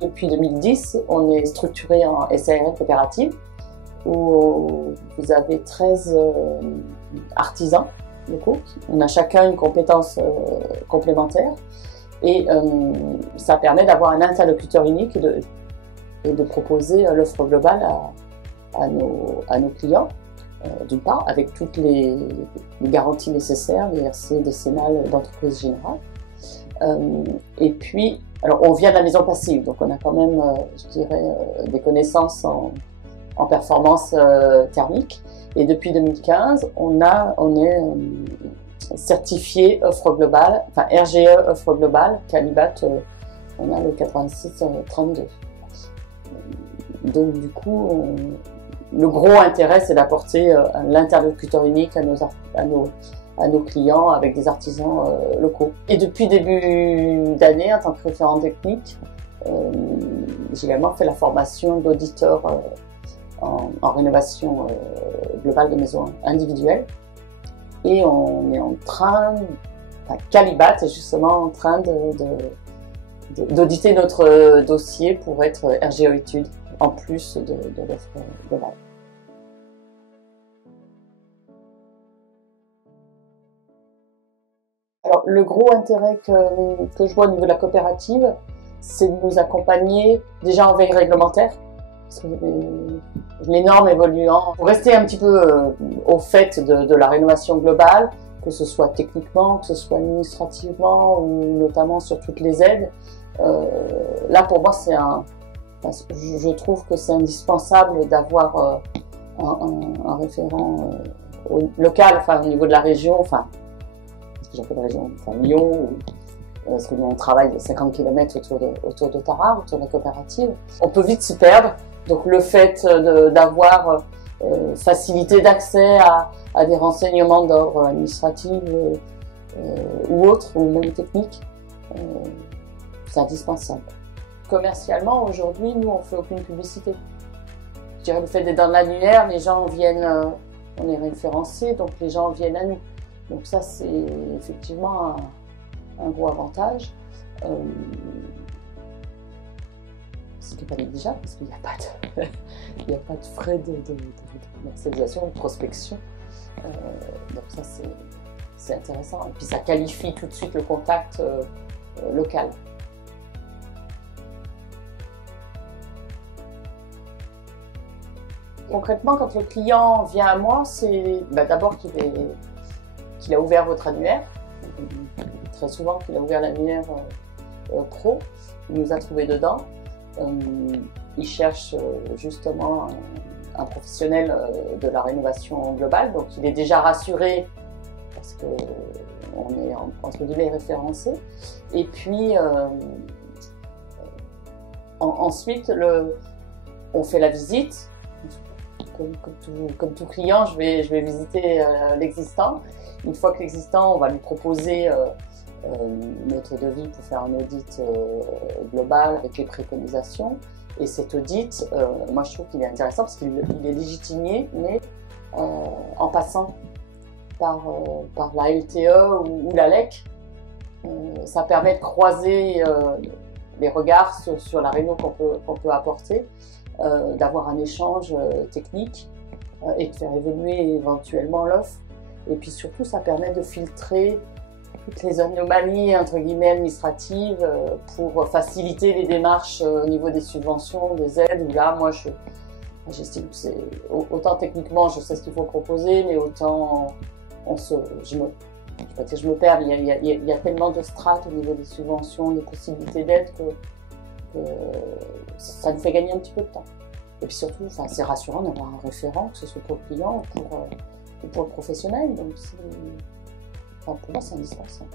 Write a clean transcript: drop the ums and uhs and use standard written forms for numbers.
Depuis 2010, on est structuré en SARL coopérative où vous avez 13 artisans locaux. On a chacun une compétence complémentaire et ça permet d'avoir un interlocuteur unique et de proposer l'offre globale à nos clients, d'une part, avec toutes les garanties nécessaires, les RC décennales d'entreprise générale. Et puis, alors on vient de la maison passive, donc on a quand même, je dirais, des connaissances en performance thermique. Et depuis 2015, on est certifié offre globale, enfin RGE offre globale, Calibat, on a le 8632. Donc du coup, le gros intérêt, c'est d'apporter l'interlocuteur unique à nos clients avec des artisans locaux. Et depuis début d'année, en tant que référent technique, j'ai également fait la formation d'auditeur en rénovation globale de maisons individuelles. Et on est en train, Calibat est justement en train d'auditer notre dossier pour être RGE études, en plus de l'offre globale. Alors, le gros intérêt que je vois au niveau de la coopérative, c'est de nous accompagner déjà en veille réglementaire, parce que les normes évoluant, pour rester un petit peu au fait de la rénovation globale, que ce soit techniquement, que ce soit administrativement, ou notamment sur toutes les aides. Là, pour moi, je trouve que c'est indispensable d'avoir un référent local, enfin au niveau de la région, enfin ce que j'appelle la région, enfin Lyon, parce que nous on travaille 50 km autour de Tarare, autour de la coopérative. On peut vite s'y perdre, donc le fait d'avoir facilité d'accès à des renseignements d'ordre administratif ou autres, ou même technique, c'est indispensable. Commercialement, aujourd'hui, nous, on fait aucune publicité. Je dirais le fait d'être dans l'annuaire, les gens viennent, on est référencé, donc les gens viennent à nous. Donc ça, c'est effectivement un gros avantage. Ce qui n'est pas négligeable, parce qu'il n'y a pas de frais de commercialisation, de prospection. Donc ça, c'est intéressant. Et puis ça qualifie tout de suite le contact local. Concrètement, quand le client vient à moi, c'est d'abord qu'il a ouvert votre annuaire. Très souvent qu'il a ouvert l'annuaire pro, il nous a trouvé dedans. Il cherche justement un professionnel de la rénovation globale, donc il est déjà rassuré parce qu'on est entre guillemets référencé. Et puis ensuite, on fait la visite. Comme tout client, je vais visiter l'existant. Une fois que l'existant, on va lui proposer notre devis pour faire un audit global avec les préconisations. Et cet audit, moi je trouve qu'il est intéressant parce qu'il est légitimé, mais en passant par la LTE ou la LEC, ça permet de croiser les regards sur la réunion qu'on peut apporter. D'avoir un échange technique et de faire évoluer éventuellement l'offre. Et puis surtout, ça permet de filtrer toutes les anomalies entre guillemets administratives pour faciliter les démarches au niveau des subventions, des aides. Où là, moi, j'estime que c'est autant techniquement, je sais ce qu'il faut proposer, mais autant je me perds. Il y a tellement de strates au niveau des subventions, des possibilités d'aide que ça nous fait gagner un petit peu de temps. Et puis surtout, c'est rassurant d'avoir un référent, que ce soit pour le client ou pour le professionnel. Donc, pour moi, c'est indispensable.